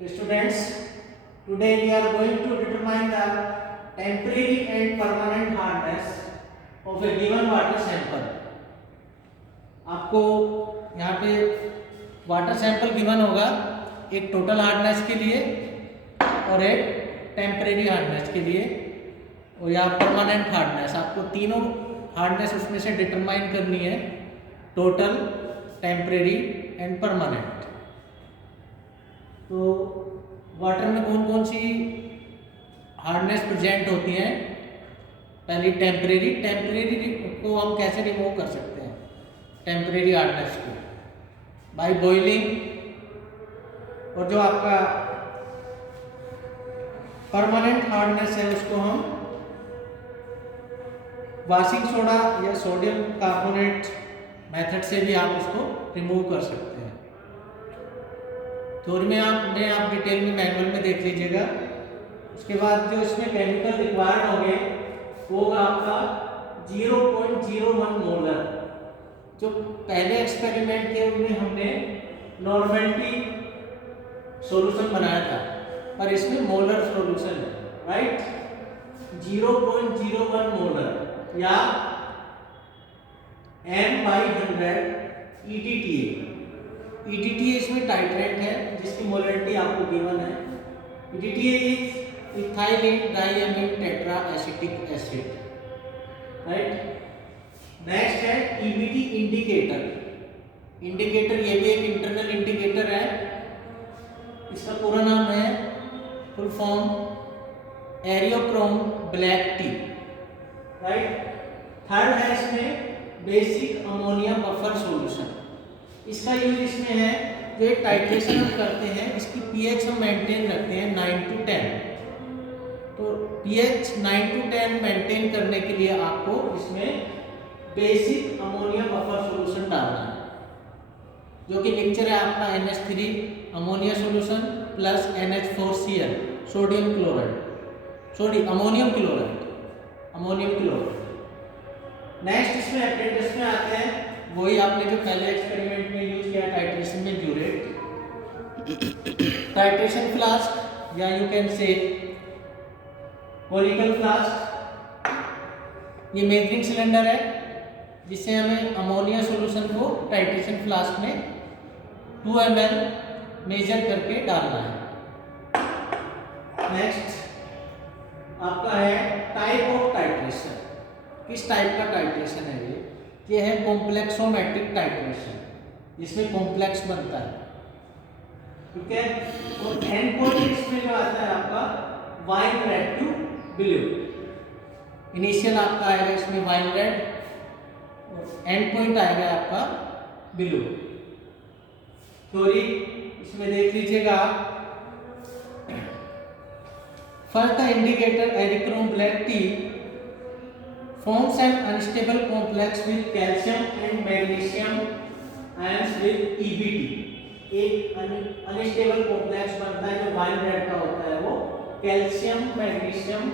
So students, today we are going to determine the temporary and permanent hardness of a given water sample. आपको यहाँ पे water sample given होगा एक total hardness के लिए और एक टेम्परेरी हार्डनेस के लिए और या परमानेंट हार्डनेस। आपको तीनों हार्डनेस उसमें से डिटरमाइन करनी है, टोटल, टेम्परेरी एंड परमानेंट। तो वाटर में कौन कौन सी हार्डनेस प्रेजेंट होती हैं? पहली टेम्परेरी को हम कैसे रिमूव कर सकते हैं? टेम्परेरी हार्डनेस को बाय बॉइलिंग। और जो आपका परमानेंट हार्डनेस है उसको हम वॉशिंग सोडा या सोडियम कार्बोनेट मेथड से भी आप उसको रिमूव कर सकते हैं। थ्योरी में आप डिटेल में मैनुअल में देख लीजिएगा। उसके बाद जो इसमें केमिकल रिक्वायर्ड होंगे वो आपका 0.01 मोलर। जो पहले एक्सपेरिमेंट थे उनमें हमने नॉर्मलिटी सॉल्यूशन बनाया था, पर इसमें मोलर सॉल्यूशन है, राइट। 0.01 मोलर या M/100 ETTA। ETTA इसमें टाइट्रेट है जिसकी मोलरिटी आपको गिवन है। ETTA is ethylene diamine tetra acetic acid, right. Next है EBT इंडिकेटर। ये भी एक इंटरनल इंडिकेटर है। इसका पूरा नाम है, full form eriochrome black T, right. Third है इसमें बेसिक अमोनिया बफर सॉल्यूशन। इसका यूज इसमें है जो एक टाइट्रेशन हम करते हैं, इसकी pH हम मेंटेन रखते हैं 9 to 10। तो pH 9 to 10 मेंटेन करने के लिए आपको इसमें बेसिक अमोनिया बफर सॉल्यूशन डालना है, जो कि मिक्सचर है आपका NH3 ammonia solution plus NH4Cl sodium chloride, ammonium chloride. Next इसमें अप्रेंटिस में आते हैं वही आपने जो पहले एक्सपेरिमेंट में यूज किया टाइट्रेशन में, ब्यूरेट। टाइट्रेशन फ्लास्क या you can say conical flask, ये मेजरिंग सिलेंडर है जिससे हमें अमोनिया सॉल्यूशन को टाइट्रेशन फ्लास्क में 2 ml मेजर करके डालना है। नेक्स्ट आपका है टाइप ऑफ टाइट्रेशन। किस टाइप का टाइट्रेशन है ये है कॉम्प्लेक्सोमेट्रिक टाइट्रेशन, जिसमें कॉम्प्लेक्स बनता है, ठीक है। और एंड पॉइंट इसमें जो आता है आपका wine red to blue. Initial आपका आएगा इसमें वाइन रेड और एंड पॉइंट आएगा आपका ब्लू। थ्योरी इसमें देख लीजिएगा आप। First the indicator eriochrome black T forms an unstable complex with calcium and magnesium ions with EBT। एक अनस्टेबल कॉम्प्लेक्स बनता है जो वाइन रेड का होता है, वो कैल्शियम मैग्नीशियम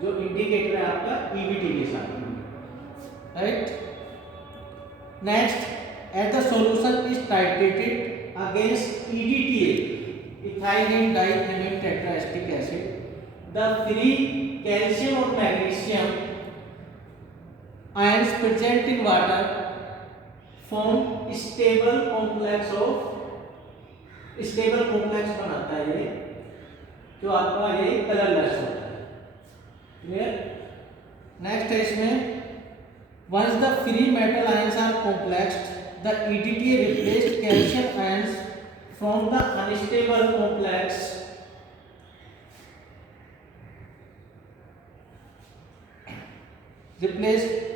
जो इंडिकेटर है आपका EBT के साथ, right. Next as the solution is titrated against EDTA ethylene diamine tetraacetic acid, the free calcium और magnesium ions present in water form stable complex बनाता है ये, जो आपका ये कलरलेस होता है, क्लियर। नेक्स्ट है इसमें once the free metal ions are complexed, the EDTA replaced calcium ions from the unstable complex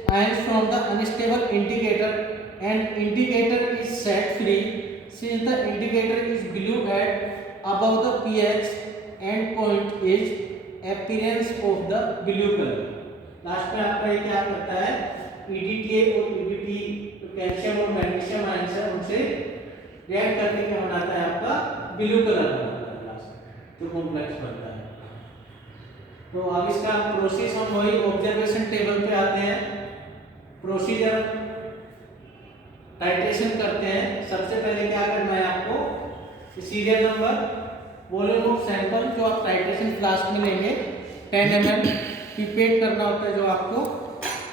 ions from the unstable indicator, and indicator is set free since the indicator is blue at above the pH end point is appearance of the blue color। Last में आपका ये क्या करता है, EDTA और EBT calcium और magnesium ions है उनसे रिएक्ट करके क्या बनाता है आपका ब्लू कलर बनाता है लास्ट जो कॉम्प्लेक्स बनता है। तो अब इसका प्रोसेस हम वही ऑब्जर्वेशन टेबल पे आते हैं। प्रोसीजर टाइट्रेशन करते हैं। सबसे पहले क्या करना है आपको, serial number volume of sample जो आप टाइट्रेशन फ्लास्क में लेंगे 10 ml पिपेट करना होता है जो आपको,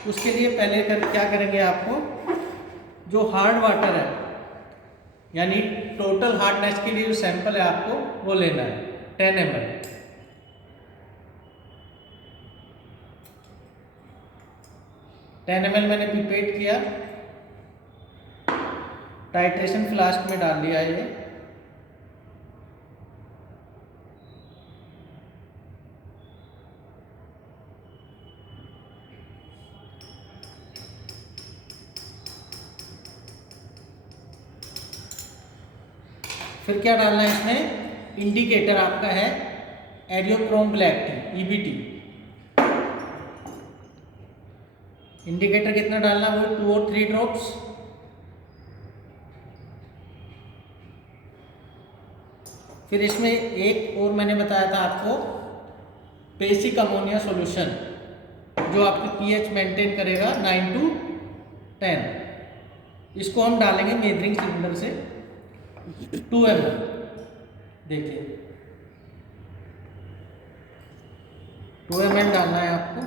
उसके लिए पहले क्या करेंगे, आपको जो हार्ड वाटर है यानी टोटल हार्डनेस के लिए जो सैंपल है आपको वो लेना है 10 ml। 10 ml मैंने पिपेट किया, टाइट्रेशन फ्लास्क में डाल दिया ये। फिर क्या डालना है इसमें, इंडिकेटर आपका है एरियोक्रोम ब्लैक टी EBT। इंडिकेटर कितना डालना, वो 2 और 3 ड्रॉप्स। फिर इसमें एक और मैंने बताया था आपको, बेसिक अमोनिया सॉल्यूशन जो आपकी pH मेंटेन करेगा 9 to 10। इसको हम डालेंगे मेजरिंग सिलेंडर से 2 ml। देखिए 2 ml डालना है आपको।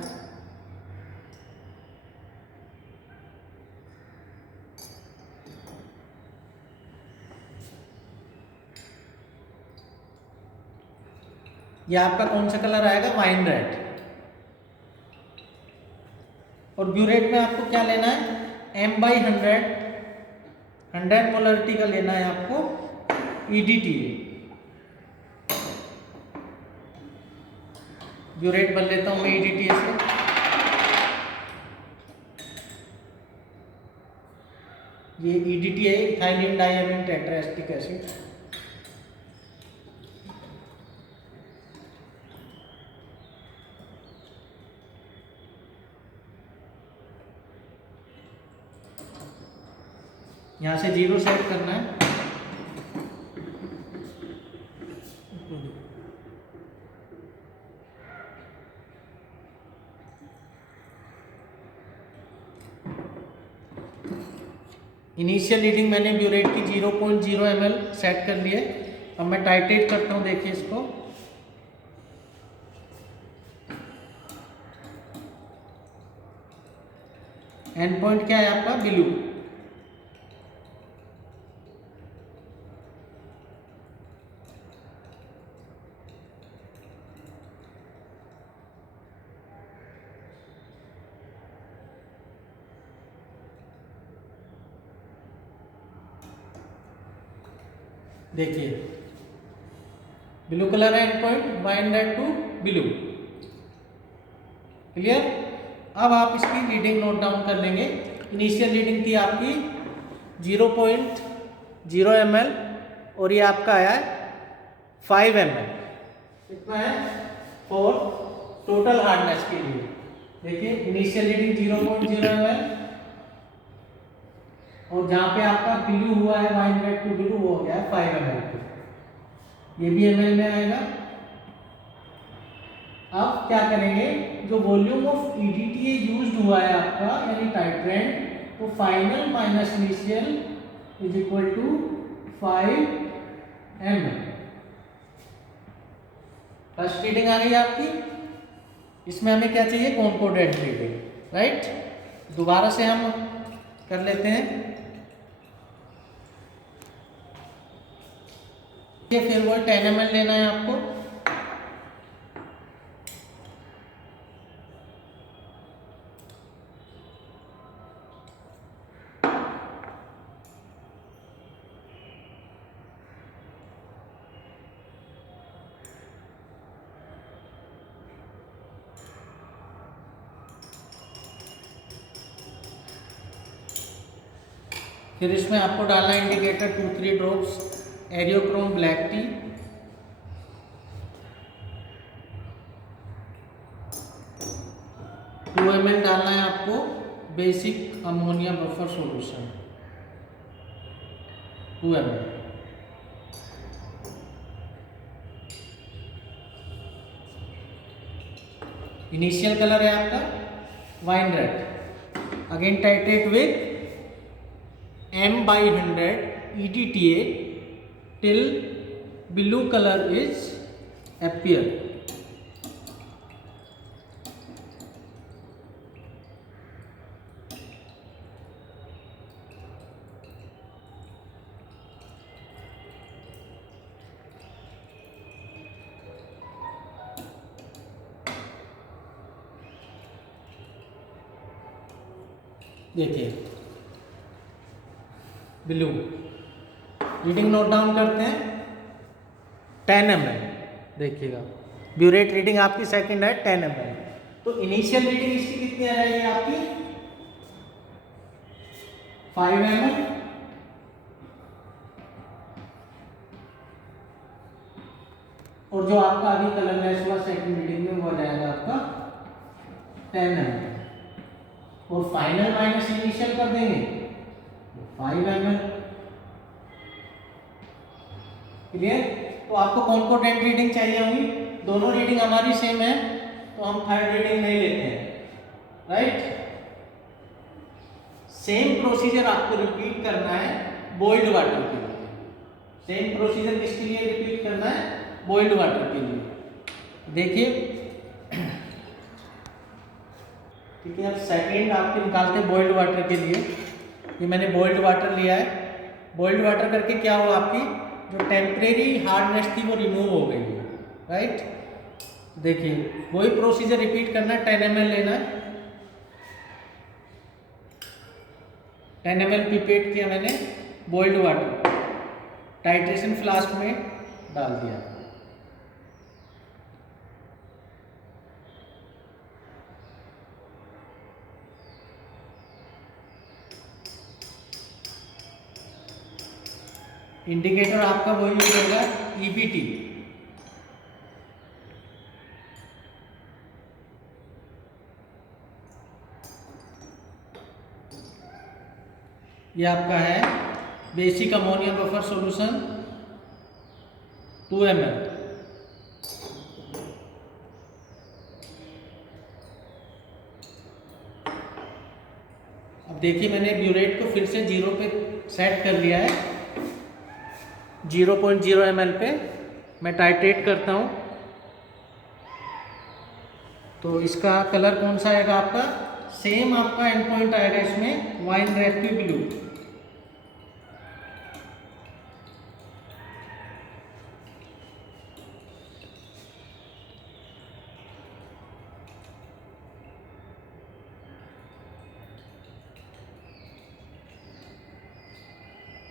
यह आपका कौन सा कलर आएगा, वाइन रेड। और ब्यूरेट में आपको क्या लेना है, M/100 100 मोलरिटी का लेना है आपको EDTA। ब्यूरेट बन लेता हूं मैं EDTA से। ये EDTA है, इथाइलिन डाइअमीन टेट्राएसिटिक एसिड। यहां से 0 सेट करना है। इनिशियल रीडिंग मैंने ब्यूरेट की 0.0 ml सेट कर लिए। अब मैं टाइट्रेट करता हूं, देखिए इसको। एंड पॉइंट क्या है आपका, ब्लू। देखिए ब्लू कलर है end point, wine red to blue. Clear. अब आप इसकी रीडिंग नोट डाउन कर लेंगे। इनिशियल रीडिंग थी आपकी 0.0 ml और ये आपका आया है 5 ml। कितना है, फॉर टोटल हार्डनेस के लिए। देखिए इनिशियल रीडिंग 0.0 ml और जहां पे आपका ब्लू हुआ है, वाइन रेड टू ब्लू, वो हो गया है 5 ml। ये भी ml में आएगा। अब क्या करेंगे, जो वॉल्यूम ऑफ EDTA यूज्ड हुआ है आपका यानी टाइट्रेंट, तो final minus initial is equal to 5 ml। First reading आ गई आपकी। इसमें हमें क्या चाहिए, कॉन्कोर्डेंट रीडिंग, राइट। दोबारा से हम कर लेते हैं। फिर वो 10 ml लेना है आपको। फिर इसमें आपको डालना है indicator 2-3 drops eriochrome black T. ml डालना है आपको basic ammonia buffer solution 2 ml। Initial colour है आपका wine red. Again titrate with M/100 EDTA till blue colour is appear. देखिए ब्लू, रीडिंग नोट डाउन करते हैं 10 ml। देखिएगा ब्यूरेट रीडिंग आपकी सेकंड है 10 ml। तो इनिशियल रीडिंग इसकी कितनी आ जाएगी आपकी 5 ml। और जो आपका अभी कलरलेस हुआ सेकंड रीडिंग में वो आ जाएगा आपका 10 ml। और फाइनल माइनस इनिशियल कर देंगे 5 ml। क्लियर? तो आपको कॉन्कोर्डेंट रीडिंग चाहिए होगी, दोनों रीडिंग हमारी सेम है तो हम थर्ड रीडिंग नहीं लेते हैं, राइट। सेम प्रोसीजर आपको रिपीट करना है बॉइल्ड वाटर के लिए। सेम प्रोसीजर किसके लिए रिपीट करना है? बॉइल्ड वाटर के लिए। देखिए ठीक है, अब सेकेंड आपके निकालते हैं बॉइल्ड वाटर के लिए। ये मैंने बॉइल्ड वाटर लिया है। बॉइल्ड वाटर करके क्या हुआ, आपकी जो टेम्परेरी हार्डनेस थी वो रिमूव हो गई है, राइट। देखिए वही प्रोसीजर रिपीट करना है, 10 ml लेना है। 10 ml पिपेट किया मैंने बॉइल्ड वाटर, टाइट्रेशन फ्लास्क में डाल दिया। इंडिकेटर आपका वही यूज होगा EBT। ये आपका है basic ammonia buffer solution 2 ml। अब देखिए मैंने ब्यूरेट को फिर से 0 पे सेट कर लिया है। 0.0 ml पे मैं टाइट्रेट करता हूँ। तो इसका कलर कौन सा आएगा आपका? सेम आपका एंड पॉइंट आएगा इसमें वाइन रेड ब्लू।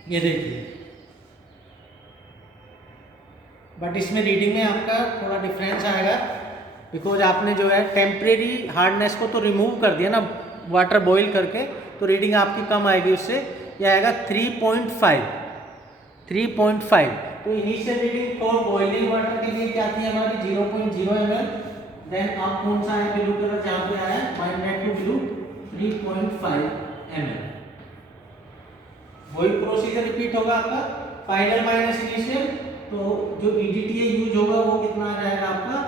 ये देखिए, बट इसमें रीडिंग में आपका थोड़ा डिफरेंस आएगा, बिकॉज आपने जो है टेम्परेरी हार्डनेस को तो रिमूव कर दिया ना वाटर बॉईल करके, तो रीडिंग आपकी कम आएगी उससे। यह आएगा 3.5। तो initial reading for boiling water के लिए क्या थी हमारी 0.0 ml। देन आप कौन सा है ब्लू कलर जहाँ पे आया वाइन रेड ब्लू 3.5 ml। वही प्रोसीजर रिपीट होगा आपका, फाइनल माइनस इनिशियल। तो जो EDTA यूज होगा वो कितना आ जाएगा आपका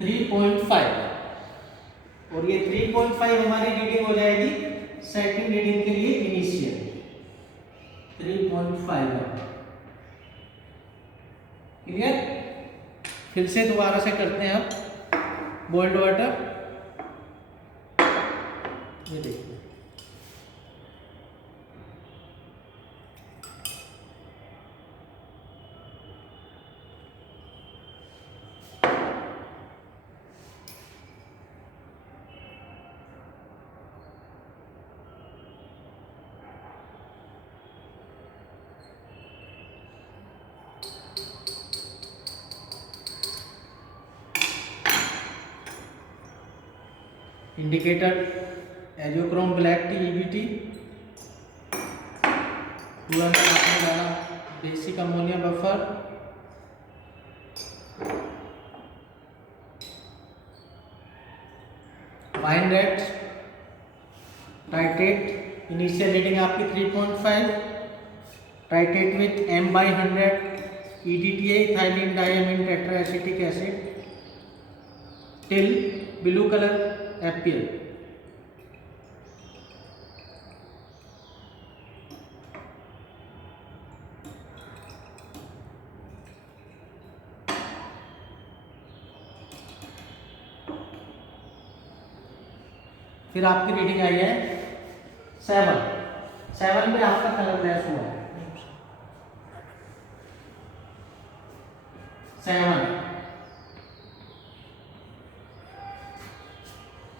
3.5। और ये 3.5 हमारी रीडिंग हो जाएगी सेकंड रीडिंग के लिए इनिशियल 3.5 है। क्लियर? फिर से दोबारा से करते हैं अब बॉइल्ड वाटर। ये देखिए indicator eriochrome black T EBT 2 ml आपने डाला। Basic ammonia buffer, wine red titrate. Initial reading आपकी 3.5। Titrate with M/100 EDTA ethylene diamine tetraacetic acid till blue colour appear। फिर आपकी रीडिंग आई है 7। 7 पे आपका कलर लैस हुआ है 7।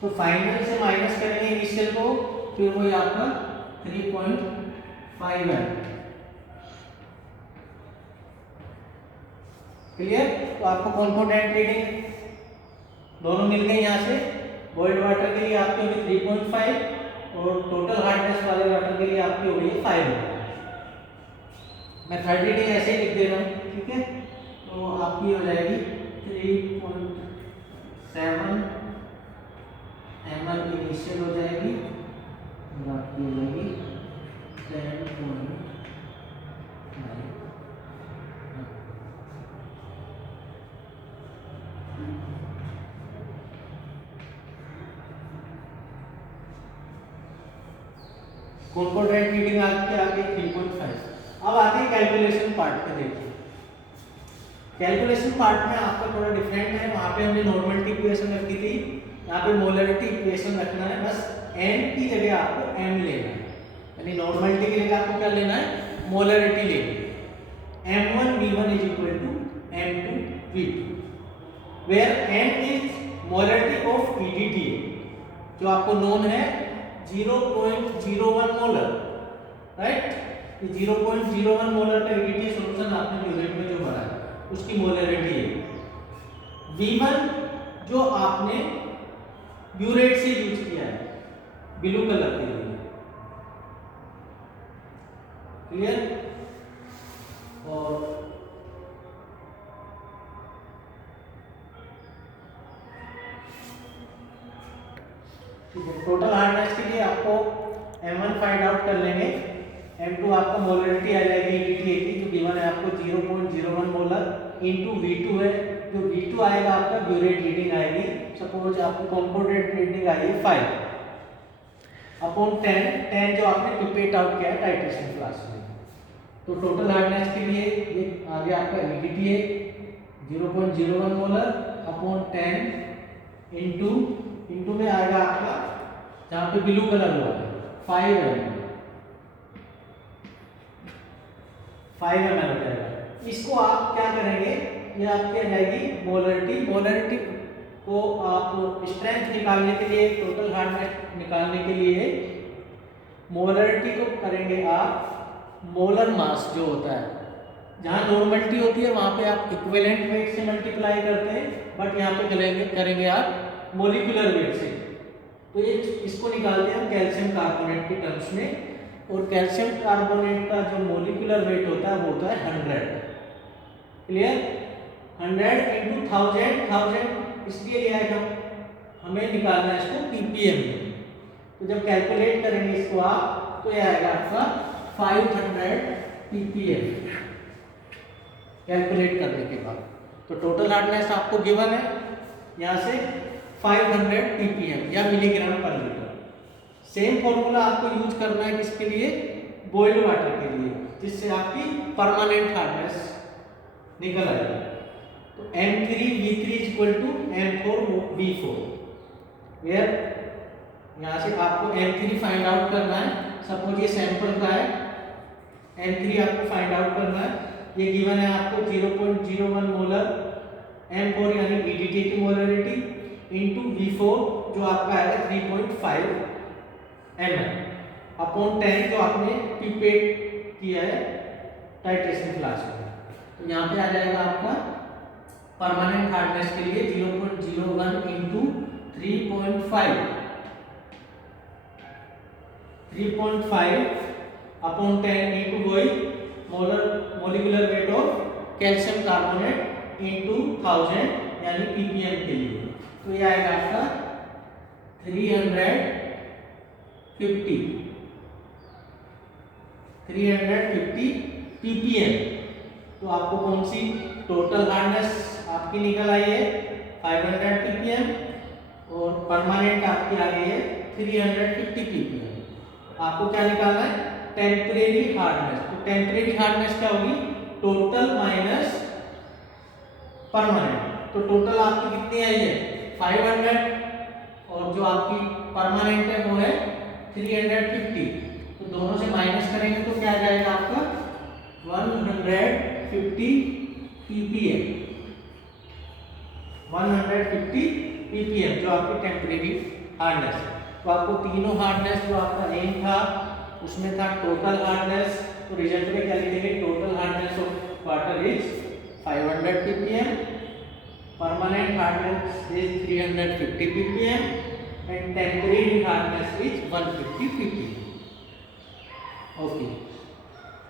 तो फाइनल से माइनस करेंगे इनिशियल को, फिर वही आपका 3.5 है। क्लियर? तो आपको कॉन्फिडेंट रीडिंग दोनों मिल गए यहाँ से। बॉइल्ड वाटर के लिए आपकी होगी 3.5 और टोटल हार्डनेस वाले वाटर के लिए आपकी होगी 5। मैं थर्ड रीडिंग ऐसे ही लिख दे रहा हूँ, ठीक है? तो आपकी हो जाएगी 3.7 ml इनिशियल हो जाएगी और आपकी हो जाएगी 10.9। कॉन्फिडेंट रीडिंग आपके आगे 3.5। अब आते हैं कैलकुलेशन पार्ट पे। देखिए कैलकुलेशन पार्ट में आपका थोड़ा डिफरेंट है। वहाँ पे हमने नॉर्मलिटी इक्वेशन रखी थी, यहाँ पे मोलरिटी इक्वेशन रखना है। बस n की जगह आपको m लेना है, यानी नॉर्मलिटी की जगह आपको क्या लेना है, मोलरिटी लेनी है। m1v1 is equal to m2v2 where m is molarity of EDTA, जो आपको नोन है 0.01 मोलर, राइट? 0.01 मोलर का EDTA सॉल्यूशन आपने ब्यूरेट में जो भरा है उसकी मोलरिटी है। V1 जो आपने ब्यूरेट से यूज किया है ब्लू कलर के लिए, क्लियर? और ठीक है, टोटल हार्डनेस के लिए आपको M1 फाइंड आउट कर लेंगे। M2 आपका मोलरिटी आ जाएगी EDTA की, जो गिवन है आपको 0.01 मोलर इनटू V2 है, जो V2 आएगा आपका ब्यूरेट रीडिंग आएगी। सपोज आपकी कॉम्पोनेंट रीडिंग आई है 5 अपॉन 10 जो आपने पिपेट आउट किया है टाइट्रेशन फ्लास्क में। तो टोटल हार्डनेस के लिए ये आ गया आपका EDTA 0.01 मोलर अपॉन 10 इनटू में आएगा आपका, जहाँ पे ब्लू कलर हुआ है 5 ml हो जाएगा। इसको आप क्या करेंगे, ये आपकी आ जाएगी मोलरिटी को आप स्ट्रेंथ निकालने के लिए, टोटल हार्डनेस निकालने के लिए मोलरिटी को करेंगे आप मोलर मास जो होता है। जहाँ नॉर्मलिटी होती है वहाँ पे आप इक्विवेलेंट वेट से मल्टीप्लाई करते हैं, बट यहाँ पे करेंगे आप मोलिकुलर वेट से। तो ये इसको निकालते हैं हम कैल्शियम कार्बोनेट के टर्म्स में, और कैल्शियम कार्बोनेट का जो मोलिकुलर वेट होता है वो होता है 100। क्लियर? 100 इंटू 1000 इसलिए लिया है हमें निकालना है इसको ppm में। तो जब कैलकुलेट करेंगे इसको आप, तो ये आएगा आपका 500 ppm कैलकुलेट करने के बाद। तो टोटल हार्डनेस आपको गिवन है यहाँ से 500 ppm या मिलीग्राम पर लीटर। सेम फॉर्मूला आपको यूज करना है किसके लिए, बॉइल्ड वाटर के लिए, जिससे आपकी परमानेंट हार्डनेस निकल आएगी। तो M3V3 equal to M4V4, where यहाँ से आपको M3 फाइंड आउट करना है। सपोज ये सैंपल का है, M3 आपको फाइंड आउट करना है। ये गिवन है आपको 0.01 मोलर, M4 यानी EDTA की मोलरिटी इंटू V4 जो आपका आएगा 3.5 ml अपॉन 10 जो आपने पिपेट किया है टाइट्रेशन फ्लास्क में। तो यहाँ पे आ जाएगा आपका परमानेंट हार्डनेस के लिए 0.01 इंटू 3.5 अपॉन 10 इंटू वही molecular weight of calcium carbonate into 1000 यानी ppm के लिए। तो ये आएगा आपका 350 ppm। तो आपको कौन सी टोटल हार्डनेस आपकी निकल आई है 500 ppm और परमानेंट आपकी आ गई है 350 ppm। आपको क्या निकालना है, टेम्परेरी हार्डनेस। तो टेम्परेरी हार्डनेस क्या होगी, टोटल माइनस परमानेंट। तो टोटल आपकी कितनी आई है 500 और और जो आपकी परमानेंट है वो है 350। तो दोनों से माइनस करेंगे तो क्या आ जाएगा आपका 150 ppm, 150 ppm जो आपकी टेम्परेरी हार्डनेस है। तो आपको तीनों हार्डनेस जो आपका एम था उसमें था टोटल हार्डनेस, तो रिजल्ट में क्या लिखेंगे, total hardness of water is 500 ppm, permanent hardness is 350 ppm and temporary hardness is 150 ppm. Okay.